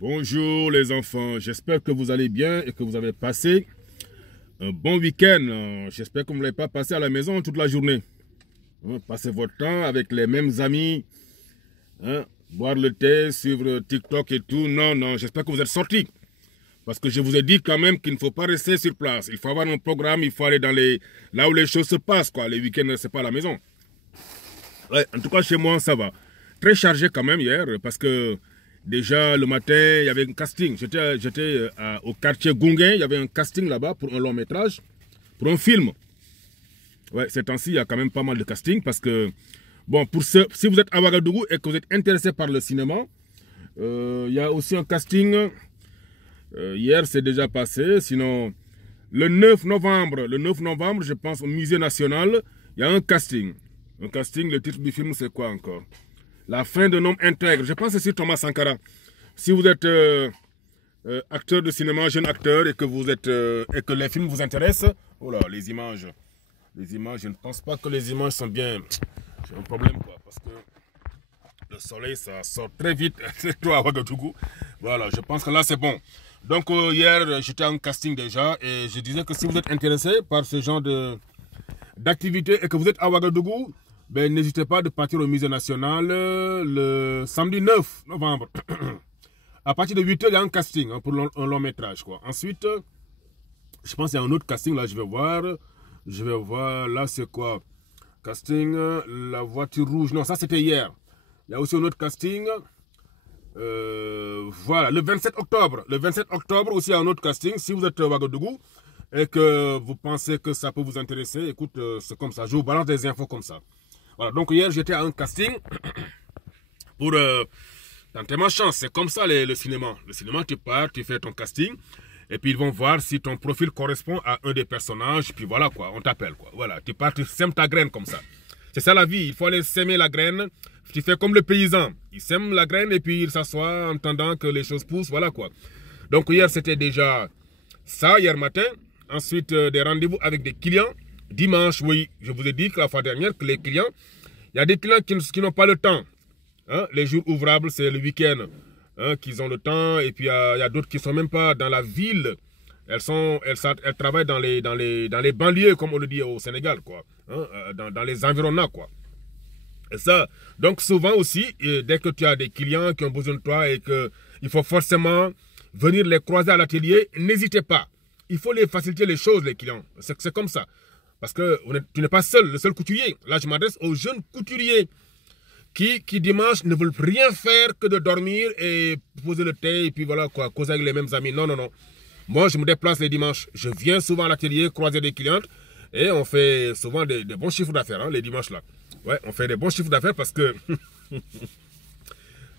Bonjour les enfants, j'espère que vous allez bien et que vous avez passé un bon week-end. J'espère que vous ne l'avez pas passé à la maison toute la journée. Passez votre temps avec les mêmes amis, boire le thé, suivre TikTok et tout. Non, j'espère que vous êtes sortis. Parce que je vous ai dit quand même qu'il ne faut pas rester sur place. Il faut avoir un programme, il faut aller là où les choses se passent, quoi. Les week-ends, c'est pas à la maison. Ouais, en tout cas, chez moi, ça va. Très chargé quand même hier, parce que déjà le matin, il y avait un casting. J'étais au quartier Gunguin, il y avait un casting là-bas pour un long métrage, pour un film. Ouais, ces temps-ci, il y a quand même pas mal de casting, parce que, bon, si vous êtes à Ouagadougou et que vous êtes intéressé par le cinéma, il y a aussi un casting. Hier, c'est déjà passé. Sinon, le 9 novembre, je pense, au Musée National, il y a un casting. Un casting, le titre du film, c'est quoi encore? La fin d'un homme intègre. Je pense que c'est sur Thomas Sankara. Si vous êtes acteur de cinéma, jeune acteur, et que les films vous intéressent, oh là, les images, je ne pense pas que les images sont bien. J'ai un problème, quoi, parce que le soleil, ça sort très vite, surtout à Ouagadougou. Voilà, je pense que là, c'est bon. Donc, hier, j'étais en casting déjà, et je disais que si vous êtes intéressé par ce genre d'activité et que vous êtes à Ouagadougou, ben, n'hésitez pas de partir au Musée National le samedi 9 novembre. À partir de 8h, il y a un casting pour un long métrage, quoi. Ensuite, je pense qu'il y a un autre casting, là, je vais voir, là, c'est quoi? Casting, la voiture rouge. Non, ça, c'était hier. Il y a aussi un autre casting. Voilà, le 27 octobre. Le 27 octobre, aussi, il y a un autre casting. Si vous êtes à Ouagadougou et que vous pensez que ça peut vous intéresser, écoute, c'est comme ça. Je vous balance des infos comme ça. Voilà, donc hier, j'étais à un casting pour tenter ma chance. C'est comme ça le cinéma. Le cinéma, tu pars, tu fais ton casting, et puis ils vont voir si ton profil correspond à un des personnages, puis voilà, quoi, on t'appelle, quoi. Voilà, tu pars, tu sèmes ta graine comme ça. C'est ça la vie, il faut aller s'aimer la graine. Tu fais comme le paysan. Il sème la graine et puis il s'assoit en attendant que les choses poussent, voilà, quoi. Donc hier, c'était déjà ça, hier matin. Ensuite, des rendez-vous avec des clients. Dimanche, oui, je vous ai dit que la fois dernière que les clients, il y a des clients qui n'ont pas le temps. Les jours ouvrables, c'est le week-end qu'ils ont le temps. Et puis, il y a d'autres qui ne sont même pas dans la ville. Elles travaillent dans les banlieues, comme on le dit au Sénégal, quoi. Dans les environnants, quoi. Et ça, donc souvent aussi, dès que tu as des clients qui ont besoin de toi et qu'il faut forcément venir les croiser à l'atelier, n'hésitez pas. Il faut les faciliter les choses, les clients. C'est comme ça. Parce que tu n'es pas le seul couturier. Là, je m'adresse aux jeunes couturiers qui dimanche ne veulent rien faire que de dormir et poser le thé et puis voilà quoi, causer avec les mêmes amis. Non. Moi, je me déplace les dimanches. Je viens souvent à l'atelier croiser des clientes et on fait souvent des bons chiffres d'affaires, les dimanches là. Ouais, on fait des bons chiffres d'affaires parce que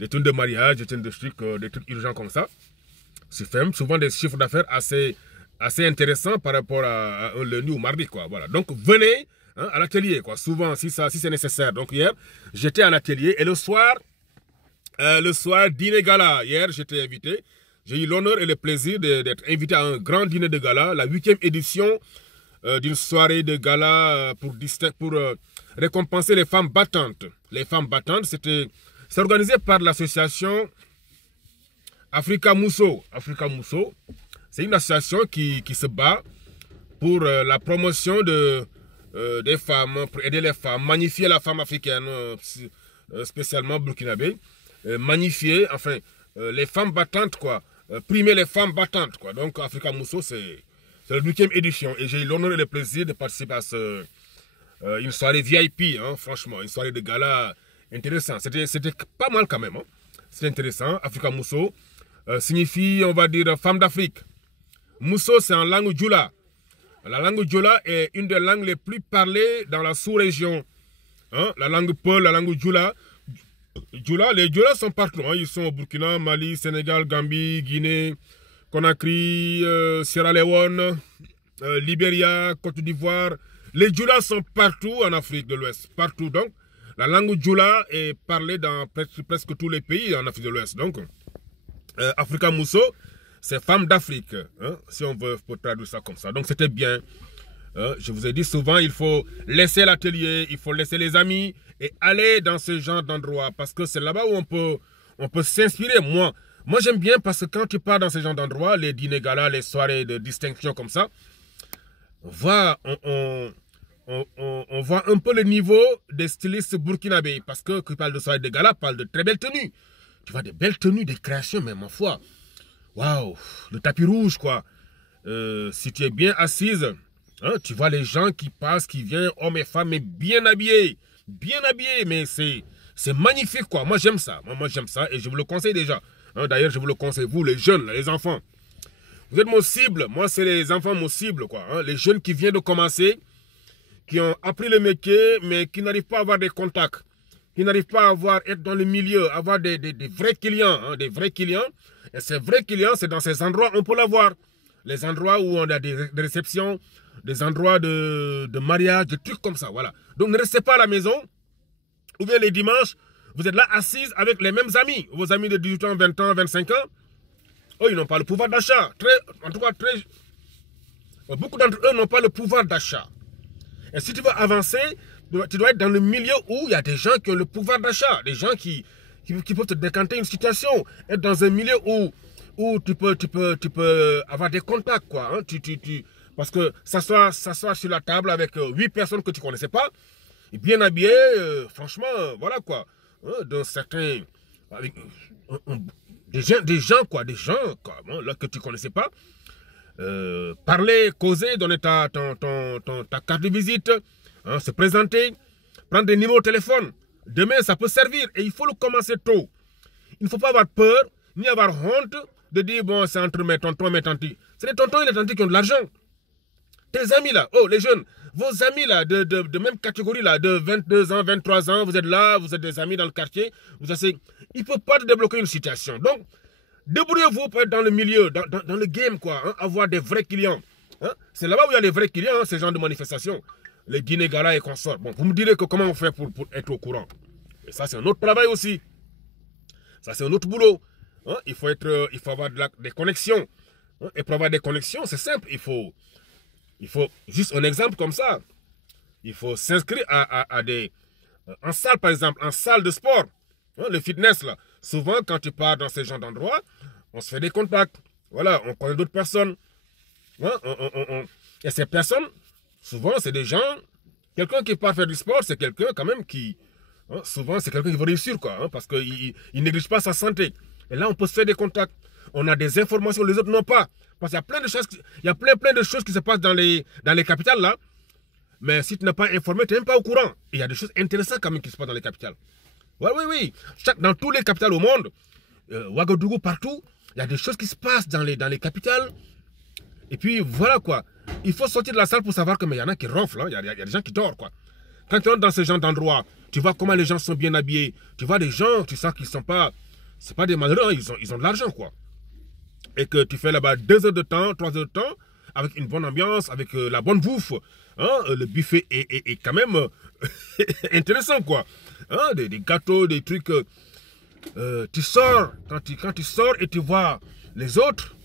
des trucs de mariage, des trucs urgents comme ça, c'est fait souvent des chiffres d'affaires assez intéressants par rapport à un lundi ou mardi, quoi. Voilà. Donc, venez à l'atelier, quoi. Souvent, si c'est nécessaire. Donc, hier, j'étais à l'atelier et le soir, dîner gala. Hier, j'étais invité. J'ai eu l'honneur et le plaisir d'être invité à un grand dîner de gala, la 8e édition d'une soirée de gala pour récompenser les femmes battantes. Les femmes battantes, c'est organisé par l'association Africa Mousso. Africa Mousso, c'est une association qui se bat pour la promotion des femmes, pour aider les femmes, magnifier la femme africaine, spécialement burkinabé, magnifier, enfin, les femmes battantes, quoi, primer les femmes battantes, quoi. Donc, Africa Mousso, c'est la 8e édition. Et j'ai eu l'honneur et le plaisir de participer à une soirée VIP, franchement, une soirée de gala intéressante. C'était pas mal quand même. C'était intéressant. Africa Mousso signifie, on va dire, femme d'Afrique. Mousso, c'est en langue djoula. La langue djoula est une des langues les plus parlées dans la sous-région. La langue peul, la langue djoula. Les djoulas sont partout. Ils sont au Burkina, Mali, Sénégal, Gambie, Guinée, Conakry, Sierra Leone, Libéria, Côte d'Ivoire. Les djoulas sont partout en Afrique de l'Ouest. Partout. Donc, la langue djoula est parlée dans presque tous les pays en Afrique de l'Ouest. Donc, Africa Mousso, c'est femme d'Afrique, si on veut traduire ça comme ça. Donc c'était bien. Je vous ai dit souvent, il faut laisser l'atelier, il faut laisser les amis et aller dans ce genre d'endroit parce que c'est là-bas où on peut s'inspirer. Moi, j'aime bien parce que quand tu pars dans ce genre d'endroits, les dîners galas, les soirées de distinction comme ça, on voit un peu le niveau des stylistes burkinabés. Parce que quand tu parles de soirée de gala, parle de très belles tenues. Tu vois des belles tenues, des créations, mais ma foi. Waouh, le tapis rouge, quoi. Si tu es bien assise, hein, tu vois les gens qui passent, qui viennent, hommes et femmes, mais bien habillés. Bien habillés, mais c'est magnifique, quoi. Moi, j'aime ça. Moi, j'aime ça et je vous le conseille déjà. Hein, d'ailleurs, je vous le conseille, vous, les jeunes, les enfants. Vous êtes mon cible. Moi, c'est les enfants, mon cible, quoi. Hein, les jeunes qui viennent de commencer, qui ont appris le métier, mais qui n'arrivent pas à avoir des contacts, qui n'arrivent pas à être dans le milieu, avoir des vrais clients, hein, des vrais clients. Et ces vrais clients, c'est dans ces endroits où on peut l'avoir. Les endroits où on a des réceptions, des endroits de mariage, des trucs comme ça, voilà. Donc, ne restez pas à la maison, ou bien les dimanches, vous êtes là assises avec les mêmes amis, vos amis de 18 ans, 20 ans, 25 ans. Oh, ils n'ont pas le pouvoir d'achat. En tout cas, beaucoup d'entre eux n'ont pas le pouvoir d'achat. Et si tu veux avancer, tu dois être dans le milieu où il y a des gens qui ont le pouvoir d'achat, des gens qui peuvent te décanter une situation, être dans un milieu où tu peux avoir des contacts, quoi. Hein. Parce que s'asseoir sur la table avec 8 personnes que tu ne connaissais pas, et bien habillées, franchement, voilà quoi. Hein, d'un certain... Avec, des gens quoi, hein, là, que tu ne connaissais pas. Parler, causer, donner ta carte de visite, hein, se présenter, prendre des numéros de téléphone. Demain, ça peut servir et il faut le commencer tôt. Il ne faut pas avoir peur, ni avoir honte de dire, bon, c'est entre mes tontons et mes tantis. C'est les tontons et les tantis qui ont de l'argent. Tes amis là, oh, les jeunes, vos amis là, de même catégorie là, de 22 ans, 23 ans, vous êtes là, vous êtes des amis dans le quartier, vous essayez, il ne peut pas te débloquer une situation. Donc, débrouillez-vous pour être dans le milieu, dans le game, quoi, hein, avoir des vrais clients. Hein. C'est là-bas où il y a les vrais clients, hein, ces genres de manifestations. Les dîners galas et consorts. Bon, vous me direz que comment on fait pour être au courant. Et ça, c'est un autre travail aussi. Ça, c'est un autre boulot. Hein. Il faut avoir des connexions. Hein. Et pour avoir des connexions, c'est simple. Il faut juste un exemple comme ça. Il faut s'inscrire en salle, par exemple, en salle de sport. Hein, le fitness, là. Souvent, quand tu pars dans ces genres d'endroits, on se fait des contacts. Voilà, on connaît d'autres personnes. Hein, et ces personnes, souvent, c'est des gens... Quelqu'un qui part faire du sport, c'est quelqu'un quand même qui... Hein, souvent, c'est quelqu'un qui veut réussir, quoi. Hein, parce qu'il ne néglige pas sa santé. Et là, on peut se faire des contacts. On a des informations, les autres n'ont pas. Parce qu'il y a plein de choses, il y a plein de choses qui se passent dans les capitales, là. Mais si tu n'es pas informé, tu n'es même pas au courant. Et il y a des choses intéressantes quand même qui se passent dans les capitales. Oui. Dans tous les capitales au monde, Ouagadougou, partout, il y a des choses qui se passent dans les capitales. Et puis, voilà quoi. Il faut sortir de la salle pour savoir qu'il y en a qui ronflent. Hein. Il y a des gens qui dorment, quoi. Quand tu entres dans ce genre d'endroit, tu vois comment les gens sont bien habillés. Tu vois des gens, tu sens qu'ils ne sont pas... C'est pas des malheureux, hein. Ils ont de l'argent, quoi. Et que tu fais là-bas 2 heures de temps, 3 heures de temps, avec une bonne ambiance, avec la bonne bouffe. Hein. Le buffet est quand même intéressant, quoi. Hein, des gâteaux, des trucs. Tu sors, quand tu sors et tu vois les autres,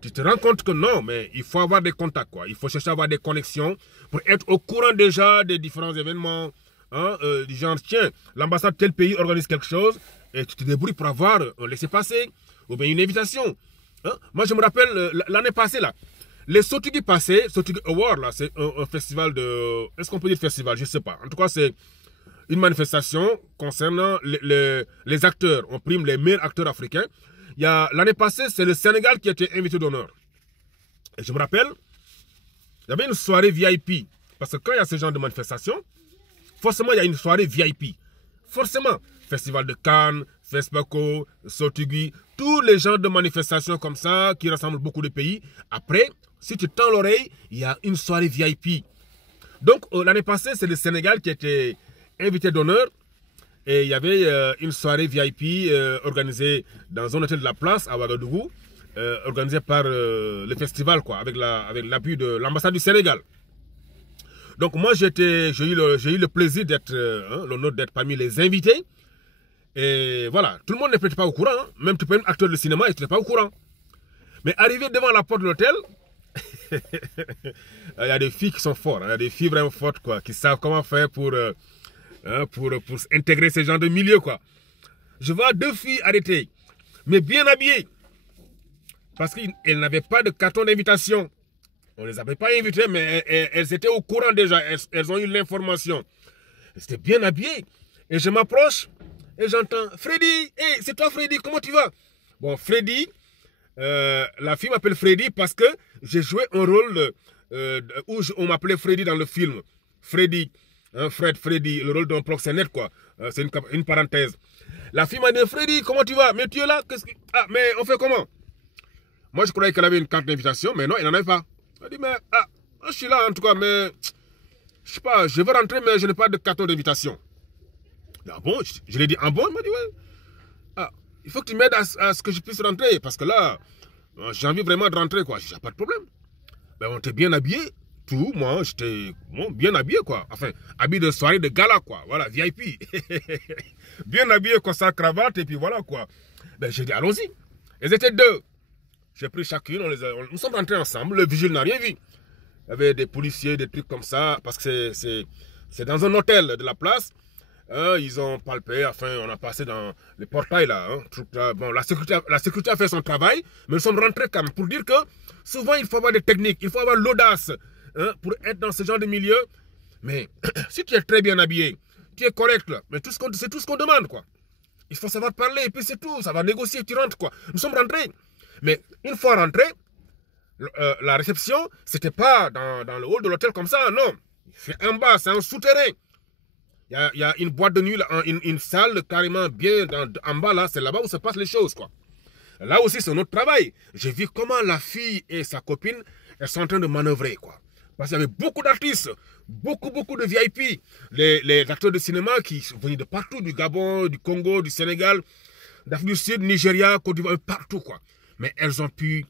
tu te rends compte que non, mais il faut avoir des contacts, quoi. Il faut chercher à avoir des connexions pour être au courant déjà des différents événements. Hein, du genre, tiens, l'ambassade de tel pays organise quelque chose et tu te débrouilles pour avoir un laissez-passer ou bien une invitation. Hein. Moi, je me rappelle l'année passée, là, les Sotigui passés, Sotigui Award, là, c'est un festival de... Est-ce qu'on peut dire festival? Je ne sais pas. En tout cas, c'est une manifestation concernant les acteurs. On prime les meilleurs acteurs africains. L'année passée, c'est le Sénégal qui a été invité d'honneur. Et je me rappelle, il y avait une soirée VIP. Parce que quand il y a ce genre de manifestation, forcément, il y a une soirée VIP. Forcément. Festival de Cannes, FESPACO, Sotigui, tous les genres de manifestations comme ça qui rassemblent beaucoup de pays. Après, si tu tends l'oreille, il y a une soirée VIP. Donc, l'année passée, c'est le Sénégal qui était invité d'honneur. Et il y avait une soirée VIP organisée dans un hôtel de la place à Ouagadougou, organisée par le festival, quoi, avec l'appui de l'ambassade du Sénégal. Donc moi, j'ai eu le plaisir d'être, l'honneur d'être parmi les invités. Et voilà, tout le monde n'est peut-être pas au courant. Hein. Même tu peux être acteur de cinéma et tu n'es pas au courant. Mais arrivé devant la porte de l'hôtel, il y a des filles qui sont fortes. Il y a des filles vraiment fortes, quoi, qui savent comment faire pour intégrer ce genre de milieu, quoi. Je vois 2 filles arrêtées. mais bien habillées. Parce qu'elles n'avaient pas de carton d'invitation. On ne les avait pas invitées, mais elles étaient au courant déjà. Elles ont eu l'information. C'était bien habillé. Et je m'approche et j'entends « Freddy, hey, c'est toi Freddy, comment tu vas ?» Bon, Freddy, la fille m'appelle Freddy parce que j'ai joué un rôle où on m'appelait Freddy dans le film. Freddy, hein, Freddy, le rôle d'un proxénète, quoi. C'est une parenthèse. La fille m'a dit « Freddy, comment tu vas? Mais tu es là? Ah, mais on fait comment ?» Moi, je croyais qu'elle avait une carte d'invitation, mais non, elle n'en avait pas. Elle dit, mais je suis là en tout cas, mais je sais pas, je veux rentrer, mais je n'ai pas de carton d'invitation. Ah bon? Je lui ai dit, ah bon? Il m'a dit, ouais. Ah, il faut que tu m'aides à ce que je puisse rentrer, parce que là, j'ai envie vraiment de rentrer, quoi. J'ai pas de problème. Ben, on était bien habillé, tout, moi, j'étais bien habillé, quoi. Enfin, habillé de soirée, de gala, quoi. Voilà, VIP. Bien habillé, quoi, sa cravate, et puis voilà, quoi. Ben, j'ai dit, allons-y. Elles étaient deux. J'ai pris chacune, nous sommes rentrés ensemble, le vigile n'a rien vu. Il y avait des policiers, des trucs comme ça, parce que c'est dans un hôtel de la place. Ils ont palpé, enfin, on a passé dans les portails là. Bon, la sécurité a fait son travail, mais nous sommes rentrés quand même pour dire que souvent il faut avoir des techniques, il faut avoir l'audace pour être dans ce genre de milieu. Mais si tu es très bien habillé, tu es correct là, mais c'est tout ce qu'on demande, quoi. Il faut savoir parler et puis c'est tout, ça va négocier, tu rentres, quoi. Nous sommes rentrés. Mais une fois rentré, la réception, c'était pas dans le hall de l'hôtel comme ça, non. C'est en bas, c'est un souterrain. Il y a une boîte de nuit, une salle carrément bien en bas, là, c'est là-bas où se passent les choses, quoi. Là aussi, c'est notre travail. J'ai vu comment la fille et sa copine, elles sont en train de manœuvrer, quoi. Parce qu'il y avait beaucoup d'artistes, beaucoup de VIP. Les acteurs de cinéma qui venaient de partout, du Gabon, du Congo, du Sénégal, d'Afrique du Sud, Nigeria, Côte d'Ivoire, partout, quoi. Mais elles ont pu...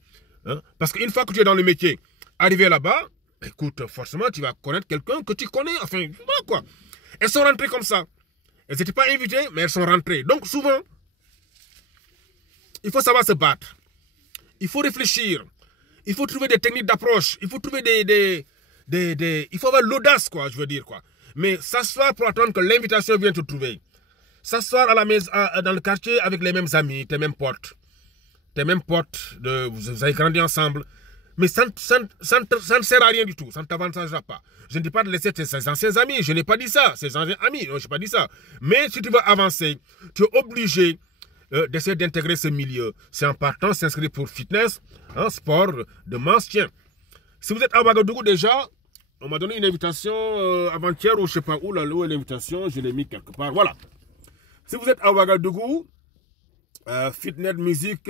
Hein, parce qu'une fois que tu es dans le métier, arrivé là-bas, écoute, forcément, tu vas connaître quelqu'un que tu connais. Enfin, voilà quoi. Elles sont rentrées comme ça. Elles n'étaient pas invitées, mais elles sont rentrées. Donc, souvent, il faut savoir se battre. Il faut réfléchir. Il faut trouver des techniques d'approche. Il faut trouver il faut avoir l'audace, quoi, je veux dire, quoi. Mais s'asseoir pour attendre que l'invitation vienne te trouver. S'asseoir à la maison, dans le quartier avec les mêmes amis, tes mêmes potes. Tes mêmes potes, vous avez grandi ensemble. Mais ça ne sert à rien du tout. Ça ne t'avantagera pas. Je ne dis pas de laisser tes anciens amis. Je n'ai pas dit ça. Ces anciens amis, non, je n'ai pas dit ça. Mais si tu veux avancer, tu es obligé d'essayer d'intégrer ce milieu. C'est en partant s'inscrire pour fitness, hein, sport, de masse. Tiens, si vous êtes à Ouagadougou déjà, on m'a donné une invitation avant-hier ou je ne sais pas où, là, où est l'invitation, je l'ai mis quelque part. Voilà. Si vous êtes à Ouagadougou, Fitness Music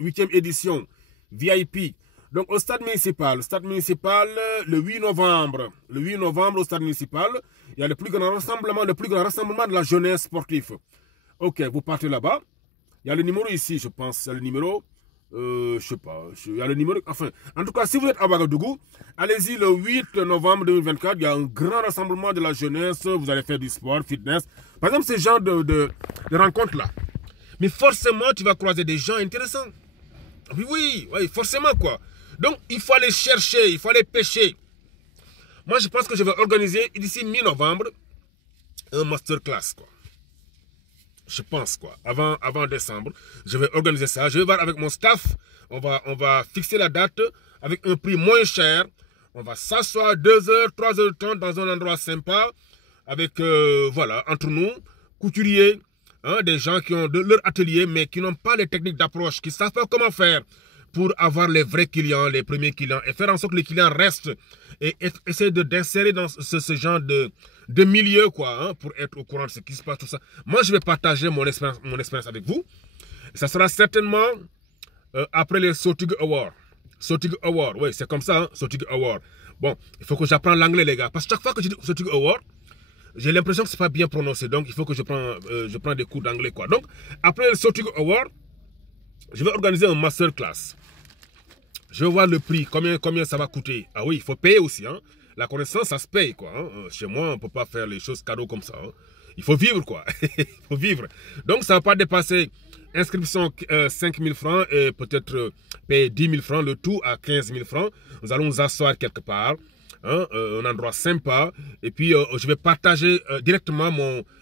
8e édition VIP. Donc au stade municipal, le 8 novembre au stade municipal, il y a le plus grand rassemblement de la jeunesse sportive. Ok, vous partez là-bas. Il y a le numéro ici, je pense. Il y a le numéro, je sais pas. Il y a le numéro, enfin. En tout cas, si vous êtes à Ouagadougou, allez-y le 8 novembre 2024. Il y a un grand rassemblement de la jeunesse. Vous allez faire du sport, fitness. Par exemple, ce genre de rencontres-là. Mais forcément, tu vas croiser des gens intéressants. Oui, forcément, quoi. Donc, il faut aller chercher, il faut aller pêcher. Moi, je pense que je vais organiser, d'ici mi-novembre, un masterclass, quoi. Je pense, quoi. Avant décembre, je vais organiser ça. Je vais voir avec mon staff. On va fixer la date avec un prix moins cher. On va s'asseoir 2 heures, 3 heures de temps dans un endroit sympa. Avec, voilà, entre nous, couturiers. Hein, des gens qui ont leur atelier, mais qui n'ont pas les techniques d'approche, qui ne savent pas comment faire pour avoir les vrais clients, les premiers clients, et faire en sorte que les clients restent, et essayer d'insérer dans ce genre de milieu, quoi, hein, pour être au courant de ce qui se passe, tout ça. Moi, je vais partager mon expérience avec vous. Ça sera certainement après les Sotig Awards. Sotig Awards, oui, c'est comme ça, hein, Sotig Awards. Bon, il faut que j'apprenne l'anglais, les gars, parce que chaque fois que je dis Sotig Awards, j'ai l'impression que ce n'est pas bien prononcé, donc il faut que je prends des cours d'anglais, quoi. Donc, après le Sotig Award, je vais organiser un masterclass. Je vais voir le prix, combien ça va coûter. Ah oui, il faut payer aussi, hein. La connaissance, ça se paye, quoi. Hein. Chez moi, on ne peut pas faire les choses cadeaux comme ça. Hein. Il faut vivre, quoi. Il faut vivre. Donc, ça ne va pas dépasser inscription 5 000 francs et peut-être payer 10 000 francs, le tout à 15 000 francs. Nous allons nous asseoir quelque part. hein, un endroit sympa. Et puis, je vais partager directement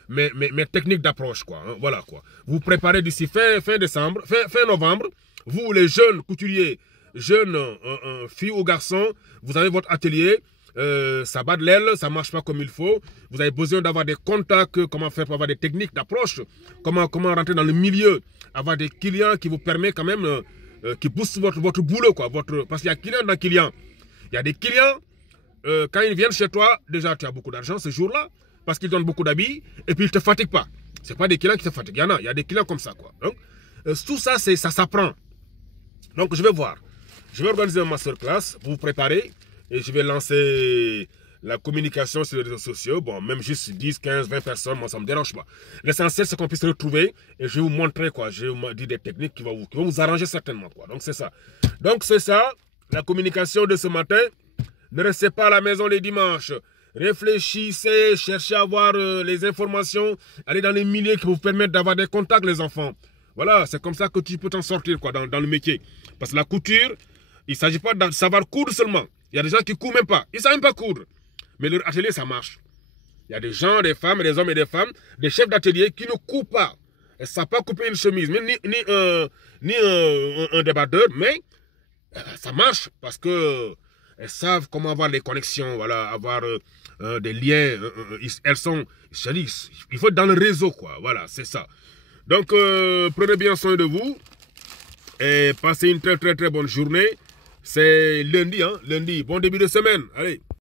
mes techniques d'approche, quoi. Hein, voilà, quoi. Vous préparez d'ici fin décembre, fin novembre. Vous, les jeunes couturiers, jeunes filles ou garçons, vous avez votre atelier. Ça bat de l'aile, ça marche pas comme il faut. Vous avez besoin d'avoir des contacts, comment faire pour avoir des techniques d'approche, comment rentrer dans le milieu, avoir des clients qui vous permettent quand même, qui boostent votre boulot, quoi. Parce qu'il y a client dans client. Il y a des clients, quand ils viennent chez toi, déjà tu as beaucoup d'argent ce jour-là, parce qu'ils donnent beaucoup d'habits, et puis ils ne te fatiguent pas. Ce n'est pas des clients qui te fatiguent. Il y a des clients comme ça, quoi. Donc, tout ça, ça s'apprend. Donc, je vais voir. Je vais organiser un masterclass, vous vous préparez. Et je vais lancer la communication sur les réseaux sociaux. Bon, même juste 10, 15, 20 personnes, moi, ça ne me dérange pas. L'essentiel, c'est qu'on puisse se retrouver et je vais vous montrer, quoi. Je vais vous dire des techniques qui vont vous arranger certainement, quoi. Donc, c'est ça. Donc, c'est ça, la communication de ce matin. Ne restez pas à la maison les dimanches. Réfléchissez, cherchez à avoir les informations. Allez dans les milieux qui vous permettent d'avoir des contacts, les enfants. Voilà, c'est comme ça que tu peux t'en sortir, quoi, dans le métier. Parce que la couture, il ne s'agit pas de savoir coudre seulement. Il y a des gens qui ne courent même pas. Ils ne savent même pas coudre. Mais leur atelier, ça marche. Il y a des gens, des femmes, des hommes et des femmes, des chefs d'atelier qui ne courent pas. Elles ne savent pas couper une chemise, ni un débardeur, mais ça marche parce qu'elles savent comment avoir les connexions, voilà, avoir des liens. Elles sont, il faut être dans le réseau, quoi. Voilà, c'est ça. Donc, prenez bien soin de vous et passez une très, très, très bonne journée. C'est lundi, hein, lundi. Bon début de semaine. Allez.